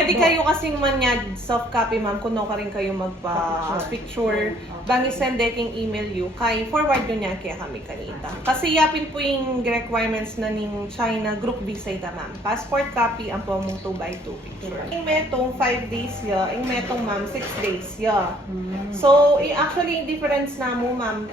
Pwede kayo kasing manyag soft copy ma'am kuno ka rin kayo magpa-picture. Bangi send deking email you kay forward nyo niya kaya kami kanita. Kasi yapin po yung requirements na ning China group visa ita ma'am. Passport copy ang po mong 2x2 picture. Yung metong 5 days ya, yung metong ma'am 6 days ya. So actually yung difference na mo ma'am,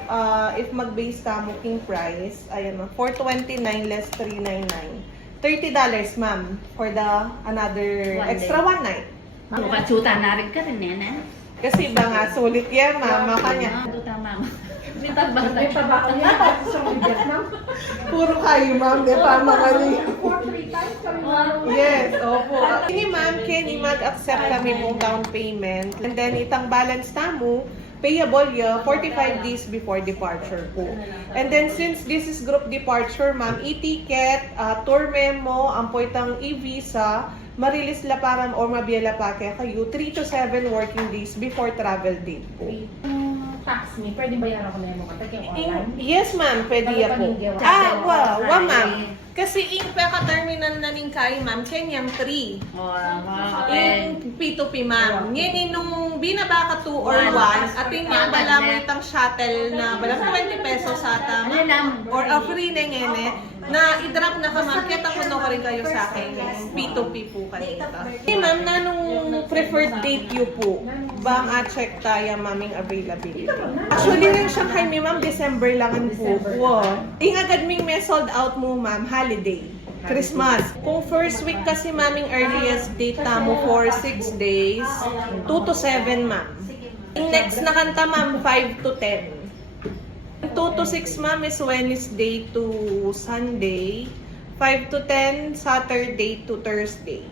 if mag-base ka mo king price, ayan ma'am, 429 less 399. $30 ma'am for the another extra one night. Makatsuta na rin ka rin, nene. Kasi ba nga sulit yan mama kanya. Tuta, mama. May tagbang May pabaka niya tapos sa Vietnam. Puro kayo ma'am, di pa mga niyo. 4-3 times kami Yes, opo. Ini ma'am, Kenny mag-accept kami mong down payment. And then itang balance na mo, payable ya 45 days before departure po. And then since this is group departure, ma'am, e-ticket, tour memo, ang po itang e-visa, marilis la pa ma'am or mabiyala pa kaya kayo 3 to 7 working days before travel date po. Tax me, pwede bayaran ko na yung mga taking online? Yes ma'am, pwede ya po. Wa ma'am. Kasi yung peka-terminal na ning kay ma'am, kenyang 3. Yung P2P ma'am. Yan nung binaba ka 2 or 1, at yung yung bala mo itang shuttle na bala 20 pesos sa ata or free na ngene na i-drop na ka ma'am, kaya ko na rin kayo sa akin P2P po kanita. Hey ma'am, na nung preferred date you po, bang check tayo maming availability? Actually rin Shanghai mi ma'am, December langan po. Wow. Ingagad ming may sold out mo ma'am, holiday. Christmas. Kung first week kasi maming earliest date mo for 6 days, 2 to 7 ma'am. Yung next na kanta ma'am, 5 to 10. 2 to 6 ma'am is Wednesday to Sunday. 5 to 10, Saturday to Thursday.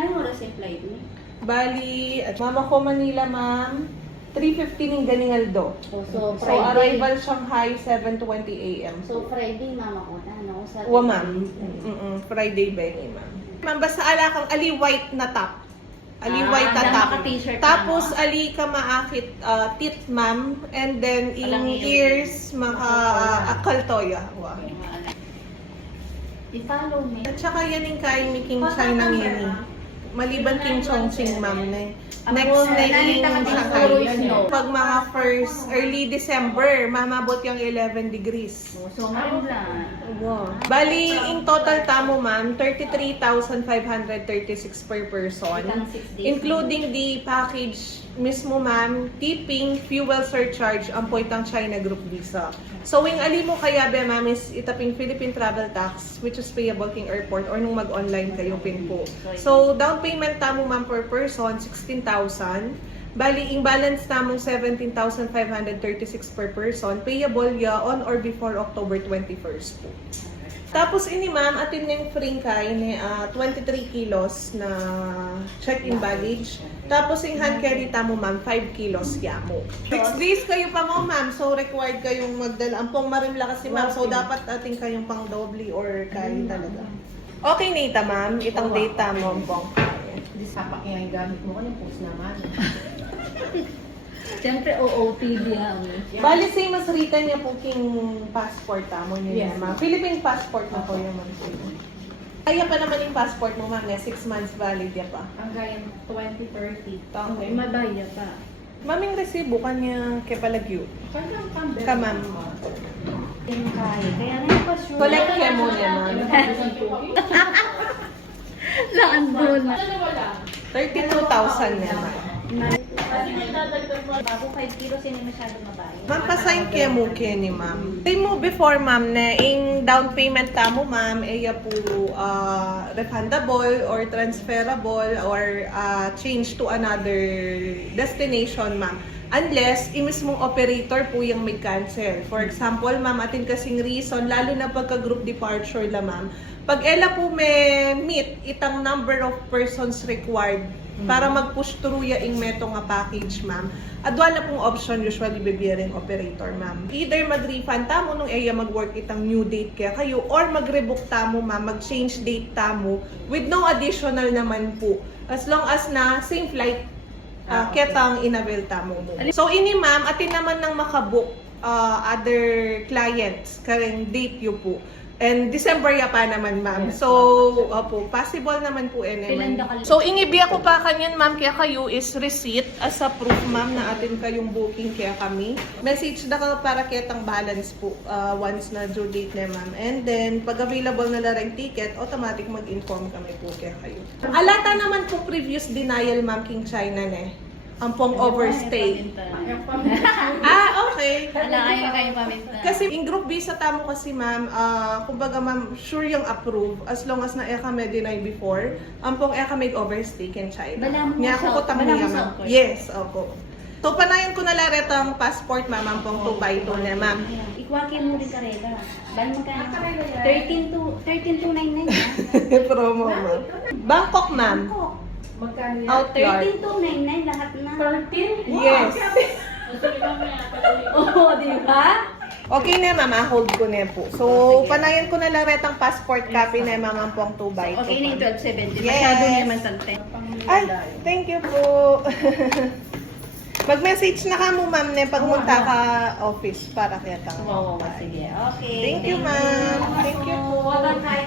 Anong oras yung flight mo? Bali, at mama ko Manila ma'am, 3:15 ng Ganingaldo. So, So arrival Shanghai, 7:20 AM. So, Friday, mama ko na, no? Wa ma'am. Friday Benny ma'am. Ma'am, basta ala kang ali white na top. Ali white na top. Naka-t-shirt Tapos na, no? ali ka maakit tit ma'am, and then in Walang ears maka akaltoya. Wa. I-follow me. At saka yan yung kain ni King China ngini. Maliban King Chongqing ma'am na next na yung Shanghai. Pag mga first early December, mamabot yung 11 degrees. So, marim lang. Wow. Bali, in total tamo ma'am, 33,536 per person. Including the package mismo ma'am, tipping, fuel surcharge, ang pointang China Group Visa. So, wing ali mo kaya be ma'am is itaping Philippine Travel Tax, which is payable king airport or nung mag-online kayo pin po. So, down payment tamo ma'am per person, 16,000. Bali, in balance tamong 17,536 per person, payable ya on or before October 21st po. Tapos ini ma'am, atin yung free kay ni 23 kilos na check-in baggage. Tapos yung hand carry tamo ma'am, 5 kilos ya mo. 6 days kayo pa mo ma'am, so required kayong magdala. Ang pong marimla kasi ma'am, so dapat atin kayong pang doubly or kay talaga. Okay Nita ma'am, itang data mo pong. Hindi sapak yung gamit mo, anong post naman? Siyempre, OOTD yan. Bali, same as Rita niya po king passport mo niya Yes, ma'am. Philippine passport na po yung ma'am. Kaya pa naman yung passport mo ma'am, 6 months valid ya pa. Hanggang 2030. Okay. Mabaya pa. Maming resibo kanya kay palagyo. Hanggang pambel. Ka ma'am. Yung kaya. Kaya na yung pa-sure. Collect ka mo niya ma'am. Laan doon. 32,000 niya ma'am. Bago 5 kilos, hindi masyado mabaya. Ma'am, pasign kaya mo ni ma'am. Say mo before ma'am na yung down payment ta mo ma'am, iya po refundable or transferable or change to another destination ma'am. Unless, imismong operator po yung may cancel. For example, ma'am, atin kasing reason, lalo na pagka group departure la ma'am, pag ela po may meet itang number of persons required para mag-push through yung meto nga package, ma'am. Adwa na pong option usually bebearing operator, ma'am. Either mag-refund tamo nung mag-work itang new date kaya kayo or mag-rebook tamo, ma'am, mag-change date tamo with no additional naman po. As long as na same flight ketang inavel tamo mo. So ini ma'am, atin naman nang makabook other clients kareng date yu po. And December ya pa naman, ma'am. So, opo, possible naman po Ilan naman. ka- So, ingibiya ko pa kanyan, ma'am, kaya kayo is receipt as a proof, ma'am, na atin kayong booking kaya kami. Message na ka para kitang balance po once na due date na, ma'am. And then, pag available na larang ticket, automatic mag-inform kami po kaya kayo. Alata naman po previous denial, ma'am, King China ne. Ang pong overstay. Okay. Wala kayo kayo paminta. Kasi in group visa tamo kasi ma'am, kumbaga ma'am, sure yung approve as long as na eka may deny before, ang pong eka may overstay in China. Bala mo Nga sa- ako bala mo niya sa ma'am. output. Yes, opo. So panayan ko na laret ang passport ma'am, ang pong 2x2 na ma'am. Ikwakin mo rin karela. Bali magkano? 13,299 ha? Promo ma'am. Bangkok ma'am. Bangkok. Magkano yan? Outlaw. 13,299 lahat na. 13? Yes. Oo, di ba? Okay na ma'am, hold ko na po. So panayan ko na laret ang passport copy na ma'am, ang pong 2x2. Okay na yung ma'am. 1270. Yes. Masyado naman tante. Ay, thank you po. Mag-message na ka mo, ma'am, na pagmunta ka office para kaya Oo, sige. Okay. Thank you, ma'am. Thank you po. Huwag kang kahit